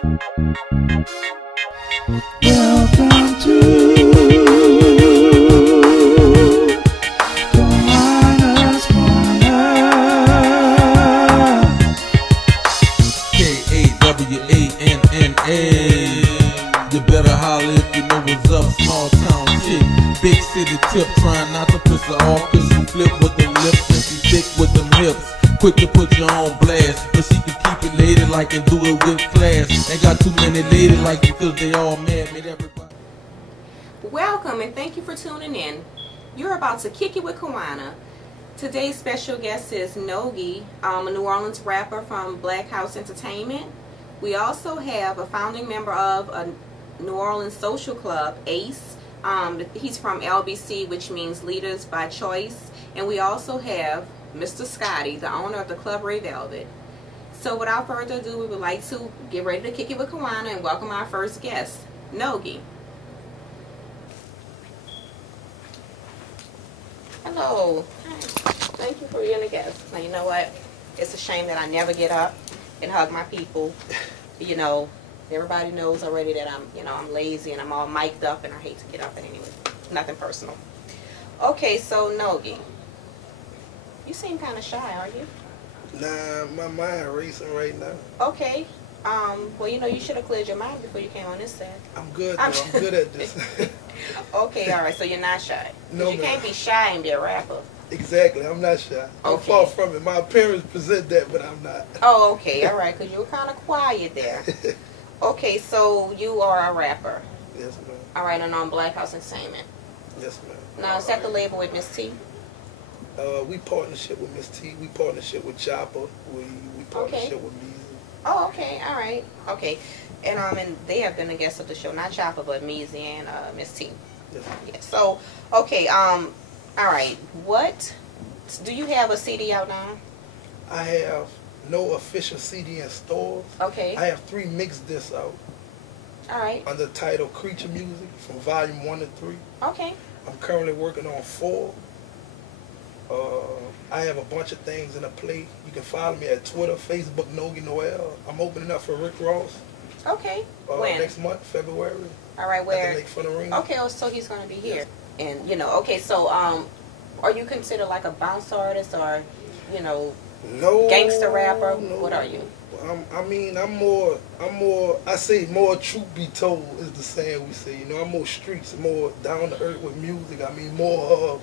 Welcome to Kawanna's Corner. Kawanna. You better holler if you know what's up. Small town chick, big city tip, trying not to piss her off, cause she flip with them lips and she thick with them hips. Quick to put you on blast, but she can keep it ladylike and do it with class. Ain't got too many ladylike because they all mad everybody. Welcome and thank you for tuning in. You're about to kick it with Kawanna. Today's special guest is Nogy, a New Orleans rapper from Black House Entertainment. We also have a founding member of a New Orleans social club, ACE. He's from LBC, which means Leaders by Choice. And we also have Mr. Scotty, the owner of the Club Ray Velvet. So without further ado, we would like to get ready to kick it with Kawanna and welcome our first guest, Nogy. Hello. Hi. Thank you for being a guest. Now you know what? It's a shame that I never get up and hug my people. You know, everybody knows already that I'm lazy and I'm all mic'd up and I hate to get up. And anyway, nothing personal. Okay, so Nogy, you seem kind of shy, are you? Nah, my mind racing right now. Okay. Well, you know, you should have cleared your mind before you came on this set. I'm good, though. I'm good at this. Okay, all right. So you're not shy. No, you can't be shy and be a rapper. Exactly. I'm not shy. I'm Okay. far from it. My appearance present that, but I'm not. Oh, okay. All right. Because you were kind of quiet there. Okay, so you are a rapper. Yes, ma'am. All right, and on Black House Entertainment. Yes, ma'am. Now, is that the label with Miss T? We partnership with Miss T. We partnership with Chopper. We partnership with Measy. Oh, okay. All right. Okay. And they have been a guest of the show, not Chopper, but Measy and Miss T. Yes, ma'am. Yeah. So, okay. All right. What do you have a CD out now? I have no official CD in stores. Okay. I have 3 mix discs out. All right. Under the title Creature Music from Volume 1 and 3. Okay. I'm currently working on 4. I have a bunch of things in the plate. You can follow me at Twitter, Facebook, Nogy Noel. I'm opening up for Rick Ross. Okay. When? Next month, February. All right. Where? At the Lake Front Arena. Okay. Oh, so he's going to be here. Yes. And okay. So are you considered like a bounce artist or No. Gangster rapper? No. What are you? I'm more. I say more. Truth be told is the saying we say. I'm more streets, more down to earth with music. I mean, more of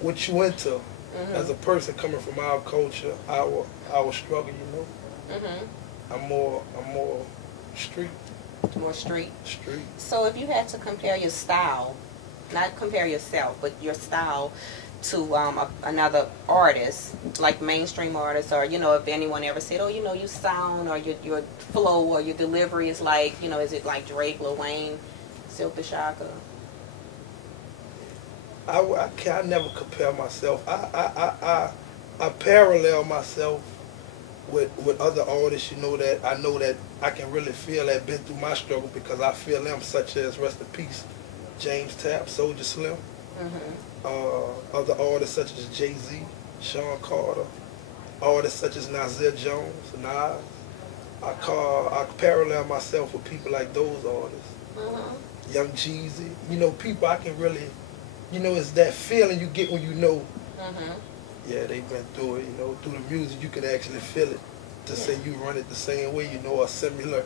what you into as a person coming from our culture, our struggle. I'm more street. More street. Street. So if you had to compare your style, not compare yourself, but your style to another artist, like mainstream artists, or if anyone ever said, oh, you sound or your flow or your delivery is like, is it like Drake, Lil Wayne, Silk the Shocker? I never compare myself. I parallel myself with other artists. That I know that I can really feel that been through my struggle because I feel them, such as rest in peace, James Tapp, Soulja Slim. Other artists such as Jay-Z, Sean Carter, artists such as Nasir Jones, Nas. I parallel myself with people like those artists. Young Jeezy, people I can really, it's that feeling you get when yeah, they've been through it, through the music you can actually feel it. To say you run it the same way, or similar.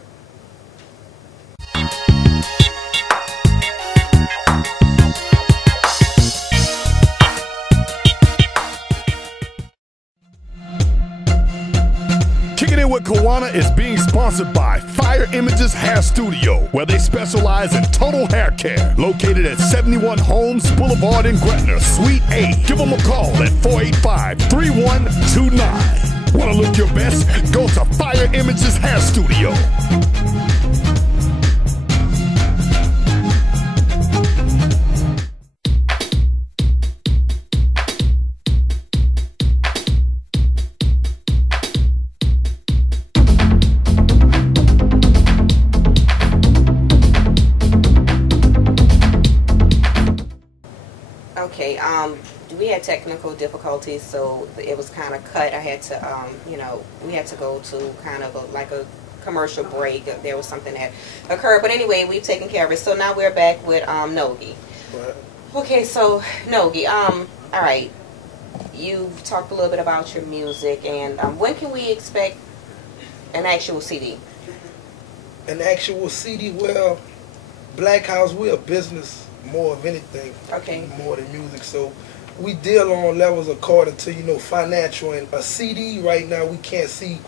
Kicking It with Kawanna is being sponsored by Fire Images Hair Studio, where they specialize in total hair care. Located at 71 Holmes Boulevard in Gretna, Suite A. Give them a call at 485-3129. Want to look your best? Go to Fire Images Hair Studio. Okay, we had technical difficulties, so it was kind of cut. I had to, we had to go to kind of like a commercial break. There was something that occurred. But anyway, we've taken care of it. So now we're back with Nogy. Right. Okay, so Nogy, all right. You've talked a little bit about your music, and when can we expect an actual CD? An actual CD, well, Black House, we're a business more of anything, Okay. more than music. So we deal on levels according to, you know, financial. And a CD right now, we can't see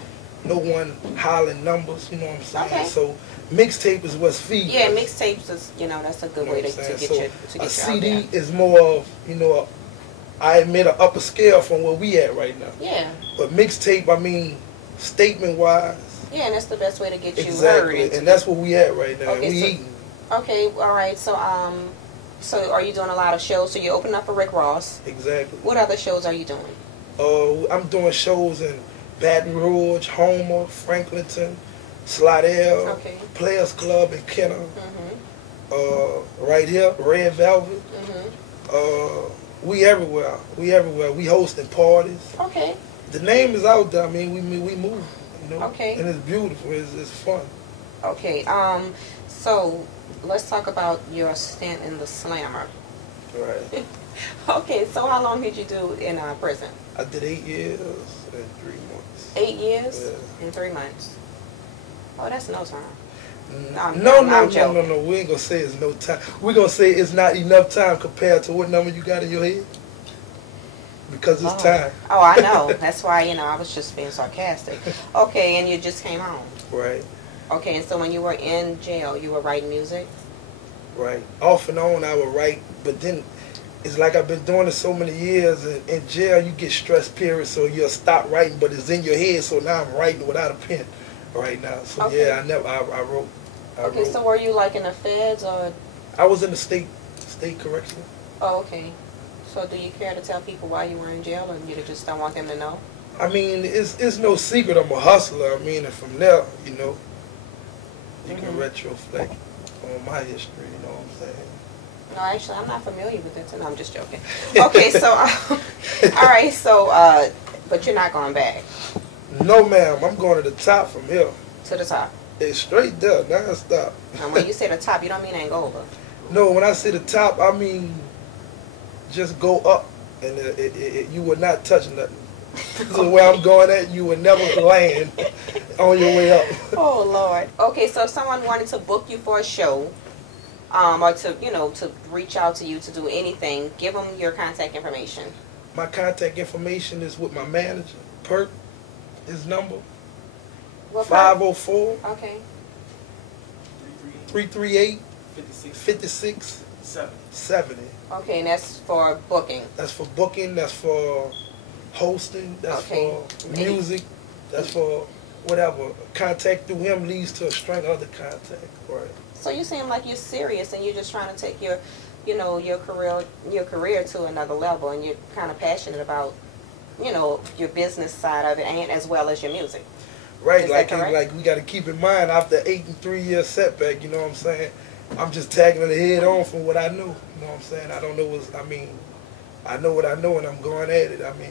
no one hollering numbers, you know what I'm saying? Okay. So mixtape is what's feeding. Yeah, us. mixtapes is, you know, that's a good You know way what to I'm get saying? you So to get a you CD out there. is more of, you know, I admit an upper scale from where we at right now. Yeah. But mixtape, I mean, statement wise, Yeah, and that's the best way to get you heard. exactly, and that's where we at right now. Okay, we so- eating. Okay, all right. So so are you doing a lot of shows? So you open up for Rick Ross. Exactly. What other shows are you doing? I'm doing shows in Baton Rouge, Homer, Franklinton, Slidell, Okay. Players Club in Kenner, Mm-hmm. right here, Red Velvet. Mm-hmm. We everywhere. We everywhere. We hosting parties. Okay. The name is out there. I mean, we move, you know. Okay. And it's beautiful. It's fun. Okay. So let's talk about your stint in the Slammer. Right. Okay. So how long did you do in prison? I did 8 years and 3 months. 8 years Yeah. and 3 months. Oh, that's no time. No. We ain't gonna say it's no time. We're gonna say it's not enough time compared to what number you got in your head. Because it's time. Oh, I know. That's why, you know, I was just being sarcastic. Okay, and you just came home. Right, Okay, and so when you were in jail, you were writing music? right. Off and on I would write, but then it's like I've been doing it so many years, and in jail you get stress periods, so you'll stop writing, but it's in your head, so now I'm writing without a pen right now. So Okay. yeah, I wrote. Okay, so were you like in the feds or? I was in the state correction. Oh, okay. So do you care to tell people why you were in jail, or you just don't want them to know? I mean, it's no secret I'm a hustler. I mean, and from there, you know, you can retroflect on my history, you know what I'm saying? No, actually, I'm not familiar with it, and I'm just joking. Okay, so, all right, so, but you're not going back No, ma'am, I'm going to the top from here. to the top. It's straight there, non-stop. And when you say the top, you don't mean Angola. No, when I say the top, I mean just go up, and you will not touch nothing. So where I'm going at, you will never land on your way up. Oh, Lord. Okay, so if someone wanted to book you for a show, or to, you know, to reach out to you to do anything, give them your contact information. My contact information is with my manager, Perk, his number, What part? 504 Okay. 338 5670. Okay, and that's for booking. That's for booking, that's for hosting, that's Okay. for music, that's for whatever. Contact through him leads to a string of other contact. Right. So you seem like you're serious and you're just trying to take your, you know, your career to another level, and you're kind of passionate about, you know, your business side of it and as well as your music. Right, Is like that correct? like we got to keep in mind after 8 and 3 year setback, you know what I'm saying? I'm just tagging it head on from what I know. You know what I'm saying? I don't know what's, I mean, I know what I know and I'm going at it. I mean,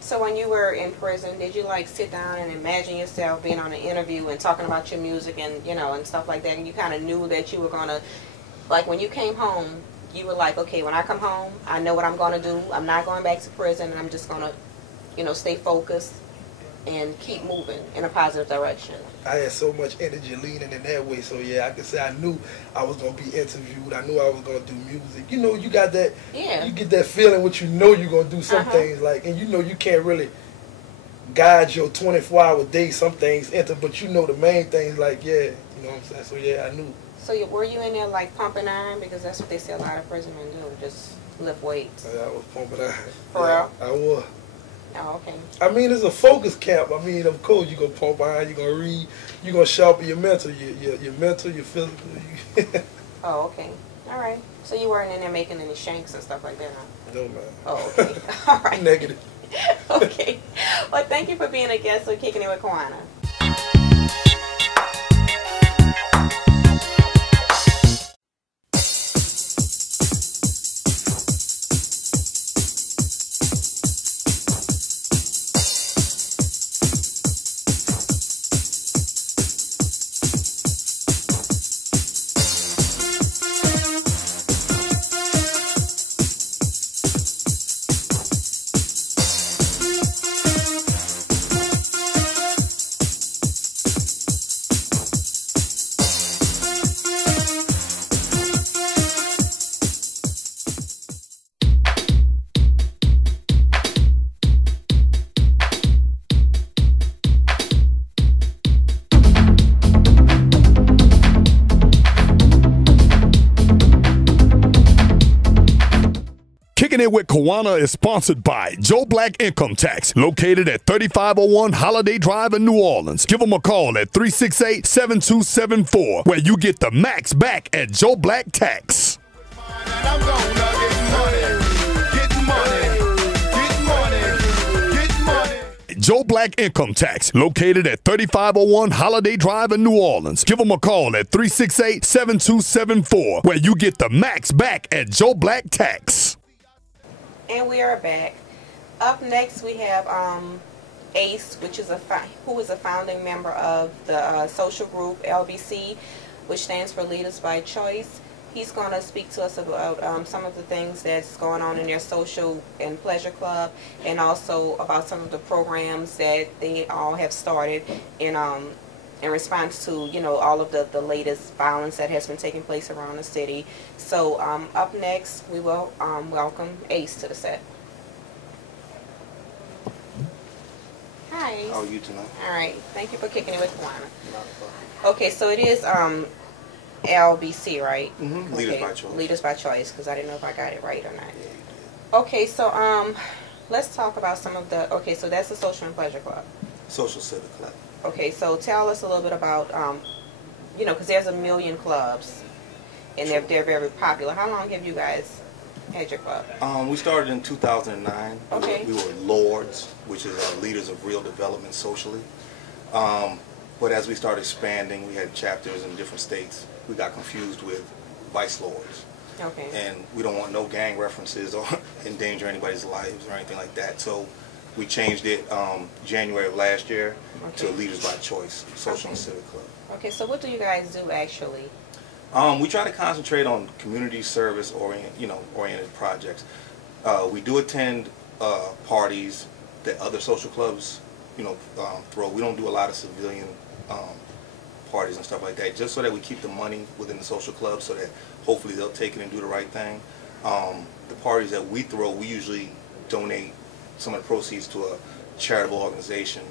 So when you were in prison, did you like sit down and imagine yourself being on an interview and talking about your music and, you know, and stuff like that, and you kind of knew that you were going to, like when you came home, you were like, okay, when I come home, I know what I'm going to do. I'm not going back to prison, and I'm just going to, you know, stay focused and keep moving in a positive direction. I had so much energy leaning in that way. So yeah, I can say I knew I was going to be interviewed. I knew I was going to do music. You know, you got that, Yeah. you get that feeling what you know you're going to do some things like, and you know you can't really guide your 24-hour day. Some things enter, but you know the main things like, yeah, you know what I'm saying? So yeah, I knew. So were you in there like pumping iron? Because that's what they say a lot of prison men do, just lift weights. I was pumping iron. For real? I was. Oh, okay. I mean, it's a focus camp. I mean, of course, you're going to pump iron, you're going to read, you're going to sharpen your mental, your mental, your physical. Oh, okay. All right. So you weren't in there making any shanks and stuff like that, huh? No, man. Oh, okay. All right. Negative. Okay. Well, thank you for being a guest on Kicking It with Kawanna. Kicking It with Kawanna is sponsored by Joe Black Income Tax, located at 3501 Holiday Drive in New Orleans. Give them a call at 368-7274, where you get the max back at Joe Black Tax. Joe Black Income Tax, located at 3501 Holiday Drive in New Orleans. Give them a call at 368-7274, where you get the max back at Joe Black Tax. And we are back. Up next, we have Ace, which is who is a founding member of the social group LBC, which stands for Leaders by Choice. He's going to speak to us about some of the things that's going on in their social and pleasure club, and also about some of the programs that they all have started in response to, you know, all of the latest violence that has been taking place around the city. So up next, we will welcome Ace to the set. Hi, Ace. How are you tonight? All right. Thank you for kicking it with Kawanna. Okay, so it is LBC, right? Mm-hmm. Leaders by Choice. Leaders by Choice, because I didn't know if I got it right or not. Yeah, you did. Okay, so let's talk about some of the. Okay, so that's the Social and Pleasure Club. Social Civic Club. Okay, so tell us a little bit about, you know, because there's a million clubs, and they're very popular. How long have you guys had your club? We started in 2009. Okay. We were Lords, which is Leaders of Real Development Socially. But as we started expanding, we had chapters in different states. We got confused with Vice Lords. Okay. And we don't want no gang references or endanger anybody's lives or anything like that. So we changed it January of last year to Leaders by Choice, Social and Civic Club. Okay, so what do you guys do actually? We try to concentrate on community service oriented projects. We do attend parties that other social clubs throw. We don't do a lot of civilian parties and stuff like that, just so that we keep the money within the social club, so that hopefully they'll take it and do the right thing. The parties that we throw, we usually donate some of the proceeds to a charitable organization.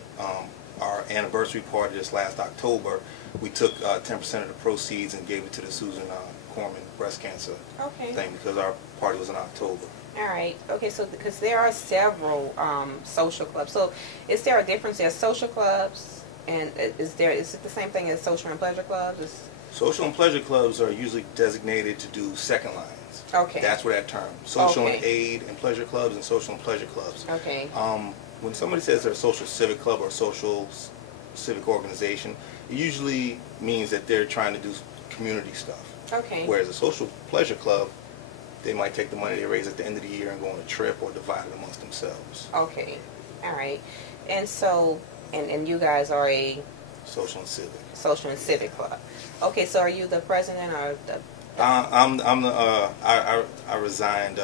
Our anniversary party this last October, we took 10% of the proceeds and gave it to the Susan Corman breast cancer thing, because our party was in October. All right. Okay, so because there are several social clubs, so is there a difference? There's social clubs, and is it the same thing as social and pleasure clubs? Social and pleasure clubs are usually designated to do second lines. Okay. That's where that term. Social and aid and pleasure clubs and social and pleasure clubs. Okay. When somebody says they're a social civic club or social civic organization, it usually means that they're trying to do community stuff. Okay. Whereas a social pleasure club, they might take the money they raise at the end of the year and go on a trip or divide it amongst themselves. Okay. All right. And so, and you guys are a social and civic. Social and civic club. Okay. So are you the president or the? I resigned.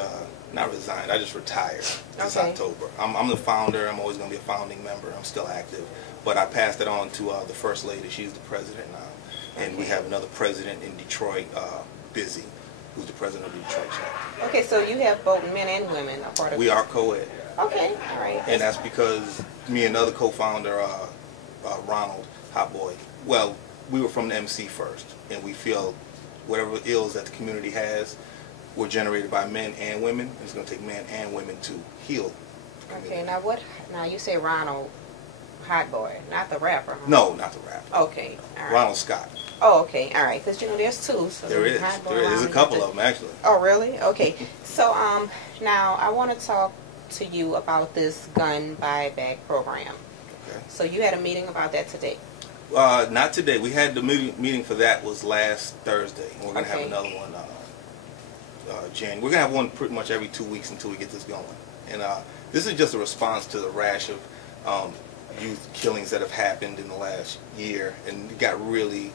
Not resigned. I just retired this October. I'm the founder. I'm always going to be a founding member. I'm still active, but I passed it on to the first lady. She's the president now, and we have another president in Detroit, Busy, who's the president of the Detroit chapter. Okay, so you have both men and women a part of. We are co-ed. Okay, all right. And that's because me and another co-founder, Ronald Hot Boy. Well, we were from the MC first, and we feel whatever ills that the community has were generated by men and women. It's going to take men and women to heal the community. Okay, now you say Ronald Hot Boy, not the rapper, huh? No, not the rapper. Okay, all right. Ronald Scott. Oh, okay, all right, because there's two. So there is. There's a couple of them, actually. Oh, really? Okay. So now I want to talk to you about this gun buyback program. Okay. So you had a meeting about that today. Not today. We had the meeting for that was last Thursday. We're going to have another one January. We're going to have one pretty much every 2 weeks until we get this going. And this is just a response to the rash of youth killings that have happened in the last year, and it got really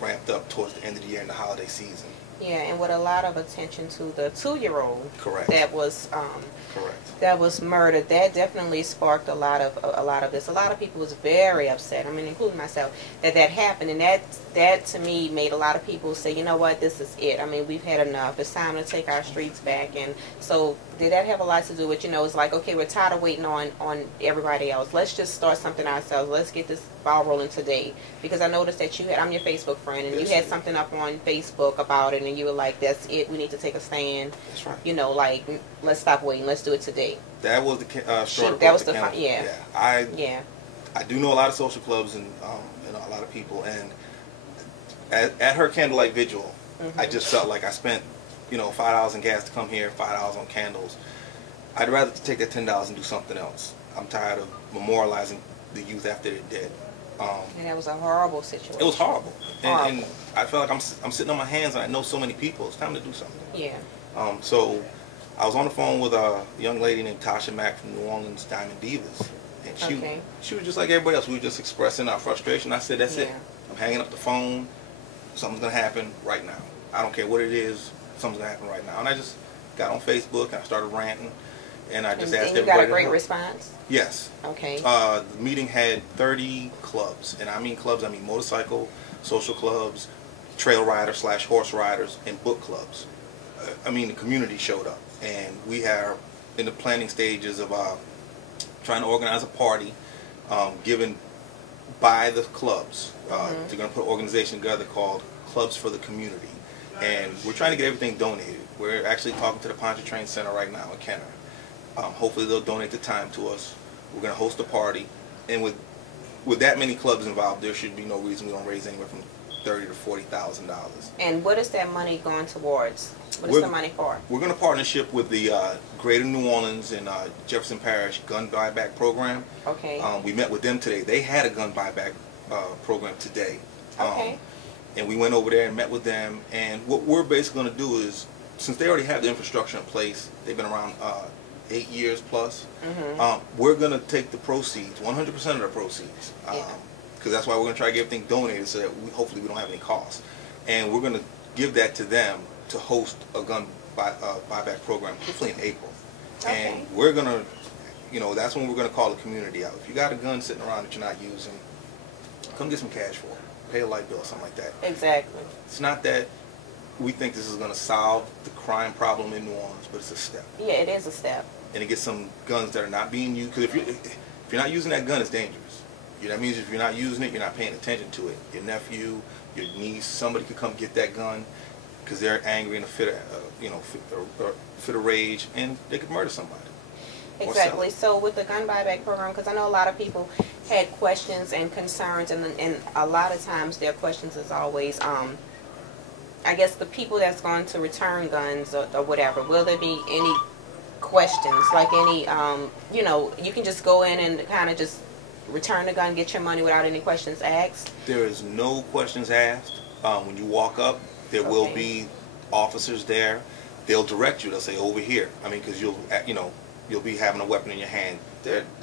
ramped up towards the end of the year in the holiday season. Yeah, and with a lot of attention to the 2-year-old that was that was murdered, that definitely sparked a lot of this. A lot of people was very upset. I mean, including myself, that happened, and that to me made a lot of people say, you know what, this is it. I mean, we've had enough. It's time to take our streets back. And so, did that have a lot to do with, it's like, okay, we're tired of waiting on everybody else. Let's just start something ourselves. Let's get this ball rolling today? Because I noticed that you had, I'm your Facebook friend, and Yes, you had sir. something up on Facebook about it, and you were like, that's it, we need to take a stand. That's right. You know, like, let's stop waiting, let's do it today. That was the story. That was the fun, yeah. Yeah. I do know a lot of social clubs and you know, a lot of people, and at her candlelight vigil, I just felt like I spent, you know, $5 in gas to come here, $5 on candles. I'd rather take that $10 and do something else. I'm tired of memorializing the youth after they're dead. And that was a horrible situation. It was horrible. Horrible. And I felt like I'm sitting on my hands, and I know so many people. It's time to do something. Yeah. So I was on the phone with a young lady named Tasha Mack from New Orleans Diamond Divas. And she was just like everybody else. We were just expressing our frustration. I said, that's it. I'm hanging up the phone. Something's going to happen right now. I don't care what it is. Something's going to happen right now. And I just got on Facebook, and I started ranting. And I just asked everybody. And you got a great response? Yes. Okay. The meeting had 30 clubs. And I mean clubs, I mean motorcycle, social clubs, trail riders / horse riders, and book clubs. I mean, the community showed up. And we are in the planning stages of trying to organize a party given by the clubs. They're going to put an organization together called Clubs for the Community. And we're trying to get everything donated. We're actually talking to the Pontchartrain Center right now in Kenner. Hopefully they'll donate the time to us. We're going to host a party. And with that many clubs involved, there should be no reason we don't raise anywhere from $30,000 to $40,000. And what is that money going towards? What is the money for? We're going to partnership with the Greater New Orleans and Jefferson Parish Gun Buyback Program. Okay. We met with them today. They had a gun buyback program today. Okay. And we went over there and met with them. And what we're basically going to do is, since they already have the infrastructure in place, they've been around 8 years plus, we're going to take the proceeds, 100% of the proceeds, because that's why we're going to try to get everything donated so that hopefully we don't have any costs. And we're going to give that to them to host a gun buyback program, hopefully in April. Okay. And we're going to, you know, that's when we're going to call the community out. If you got a gun sitting around that you're not using, come get some cash for it. Pay a light bill or something like that. Exactly. It's not that we think this is going to solve the crime problem in New Orleans, but it's a step. Yeah, it is a step. And to get some guns that are not being used, because if you're not using that gun, it's dangerous. You know, that means if you're not using it, you're not paying attention to it. Your nephew, your niece, somebody could come get that gun because they're angry in a fit of, fit of rage, and they could murder somebody. Exactly. So with the gun buyback program, because I know a lot of people had questions and concerns, and a lot of times their questions is always, I guess the people that's going to return guns or whatever, will there be any questions, like any, you know, you can just go in and kind of just return the gun, get your money without any questions asked? There is no questions asked. When you walk up, there will be officers there. They'll direct you. They'll say, over here. I mean, because you'll be having a weapon in your hand.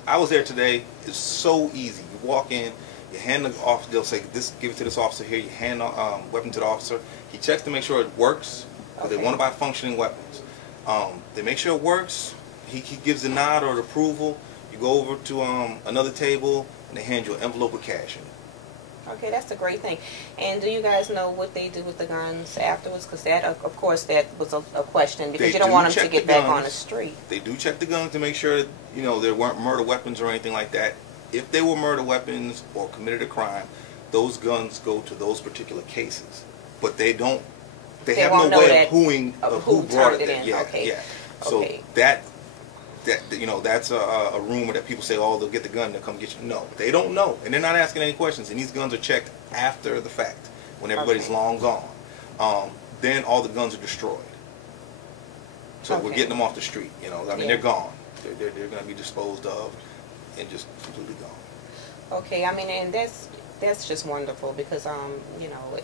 I was there today. It's so easy. You walk in, you hand the officer, they'll say, give it to this officer here. You hand the weapon to the officer. He checks to make sure it works, because they want to buy functioning weapons. They make sure it works. He gives the nod or the approval. You go over to another table, and they hand you an envelope with cash in it. Okay, that's a great thing. And do you guys know what they do with the guns afterwards? Because that, of course, that was a question, because you don't want them to get back on the street. They do check the guns to make sure, you know, there weren't murder weapons or anything like that. If they were murder weapons or committed a crime, those guns go to those particular cases. But they don't. They have no way of who brought it in. Yeah. So that you know, that's a rumor that people say, oh, they'll get the gun, they'll come get you. No, they don't know, and they're not asking any questions. And these guns are checked after the fact, when everybody's long gone. Then all the guns are destroyed. So we're getting them off the street. You know, I mean, they're gone. They're going to be disposed of and just completely gone. Okay, I mean, and that's just wonderful, because you know,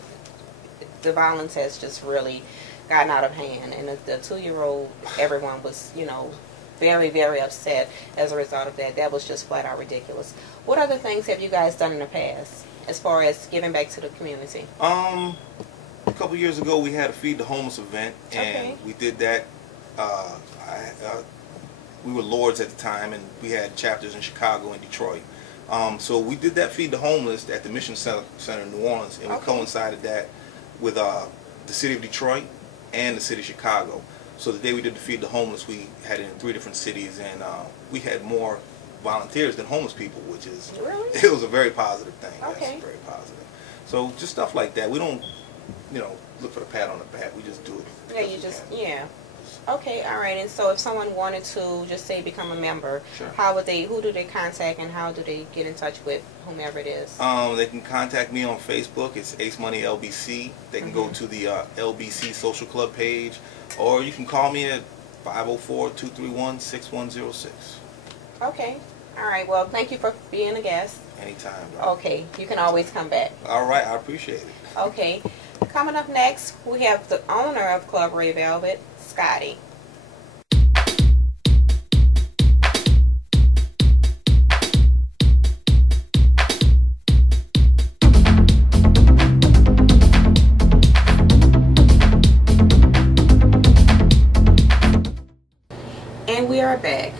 the violence has just really gotten out of hand, and the 2-year-old, everyone was, you know, very, very upset as a result of that. That was just flat out ridiculous. What other things have you guys done in the past as far as giving back to the community? A couple years ago, we had a Feed the Homeless event, and we did that. We were Lords at the time, and we had chapters in Chicago and Detroit. So we did that Feed the Homeless at the Mission Center in New Orleans, and we coincided that with the city of Detroit and the city of Chicago. So the day we did the Feed the Homeless, we had it in 3 different cities, and we had more volunteers than homeless people, which is Really? it was a very positive thing. Okay. Yes, very positive. So just stuff like that. We don't, look for the pat on the back. We just do it. Yeah, you just, yeah. Okay, all right. And so if someone wanted to just say become a member, Sure. who do they contact and how do they get in touch with whomever it is? They can contact me on Facebook. It's Ace Money LBC. They can go to the LBC Social Club page, or you can call me at 504-231-6106. Okay. All right. Well, thank you for being a guest. Anytime, bro. Okay. You can always come back. All right, I appreciate it. Okay. Coming up next, we have the owner of Club Red Velvet, Scotty. And we are back.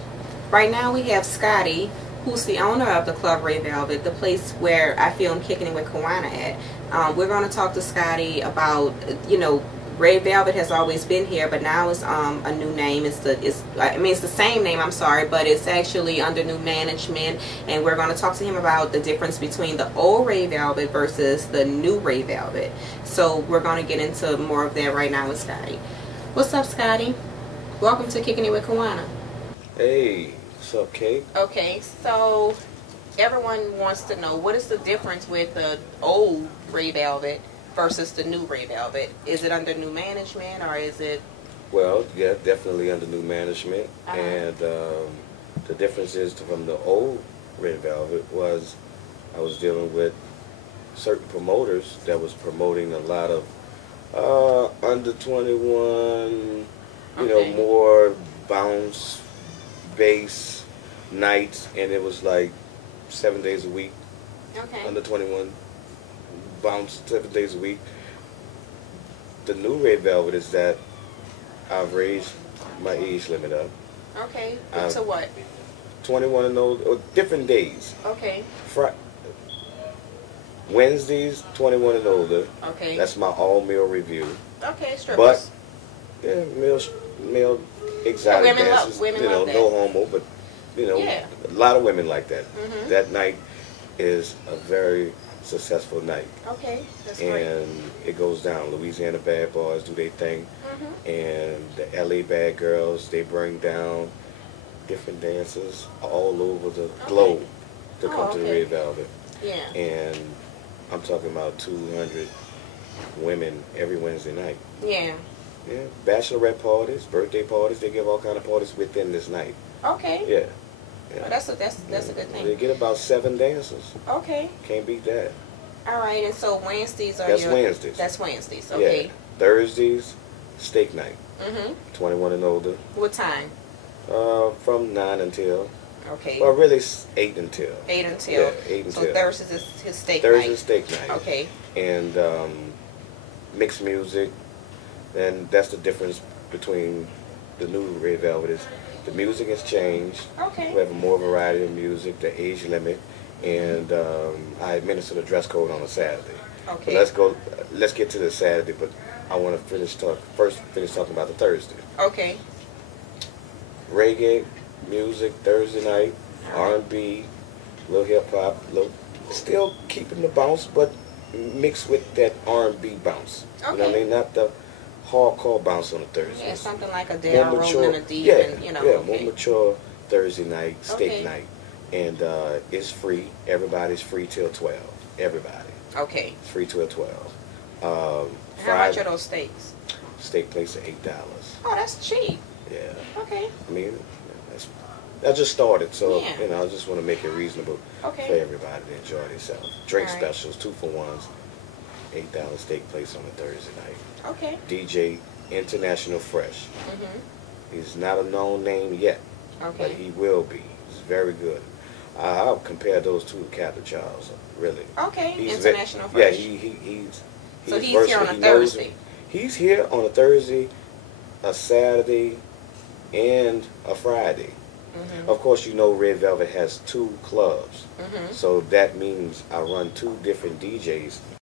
Right now we have Scotty, who's the owner of the Club Red Velvet, the place where I film Kicking It with Kawanna at. We're going to talk to Scotty about, Red Velvet has always been here, but now it's a new name. It's the same name, I'm sorry, but it's actually under new management, and we're going to talk to him about the difference between the old Red Velvet versus the new Red Velvet. So we're going to get into more of that right now with Scotty. What's up, Scotty? Welcome to Kicking It with Kawanna. Hey, what's up, Kate? Okay, so everyone wants to know, what is the difference with the old Red Velvet versus the new Red Velvet? Is it under new management, or is it? Well, yeah, definitely under new management. Uh-huh. And the difference is from the old Red Velvet was I was dealing with certain promoters that was promoting a lot of under 21, Okay. more bounce, bass nights, and it was like 7 days a week. Okay. Under 21 bounce 7 days a week. The new Red Velvet is that I've raised my age limit up. Okay. I've- So what? 21 and old, or different days. Okay. Wednesdays, 21 and older. Okay. That's my all meal review. Okay. Strippers. But yeah, male exotic women love- dances. women you know, love that. no homo, but Yeah. a lot of women like that. Mhm. That night is a very successful night. Okay. That's great. And it goes down. Louisiana bad boys do their thing, Mhm. and the LA bad girls, they bring down different dancers all over the globe to Oh, come to the okay. Red Velvet. Yeah. And I'm talking about 200 women every Wednesday night. Yeah. Yeah, bachelorette parties, birthday parties, they give all kind of parties within this night. Okay. Yeah. Yeah. Well, that's a good They thing. get about 7 dancers. Okay. Can't beat that. All right. And so Wednesdays are That's your. Wednesdays. That's Wednesdays. Okay. Yeah. Thursdays, steak night. Mhm. 21 and older. What time? From 9 until, Okay. well, really 8 until. 8 until. Yeah, 8 So until. Thursdays is his steak Thursday night. steak night. Okay. And mixed music. And that's the difference between the new Red Velvet is the music has changed. Okay. We have more variety of music, the age limit, and I administer the dress code on a Saturday. Okay. So let's get to the Saturday, but I want to finish talking about the Thursday. Okay. Reggae music Thursday night, R&B, little hip hop, still keeping the bounce, but mixed with that R&B bounce. You know what I Okay. mean? Not the hardcore bounce on the Thursdays. Yeah, something like a Dale rolling a deep, yeah, and yeah, okay. more mature Thursday night, steak Okay. night, and it's free. Everybody's free till 12. Everybody, Okay. it's free till 12. How much Friday, are those steaks? steak plates are $8. Oh, that's cheap. Yeah, Okay. I mean, I just started, so Yeah. I just want to make it reasonable Okay. for everybody to enjoy themselves. Drink All right. specials, 2-for-1s, $8 steak plates on a Thursday night. Okay. DJ International Fresh. Mhm. He's not a known name yet, but Okay. he will be. He's very good. I'll compare those two to Captain Charles, really. Okay. He's International Yeah, Fresh. he's So he's here on a versatile. He knows Thursday. it. He's here on a Thursday, a Saturday, and a Friday. Mhm. Of course, Red Velvet has 2 clubs, Mhm. so that means I run 2 different DJs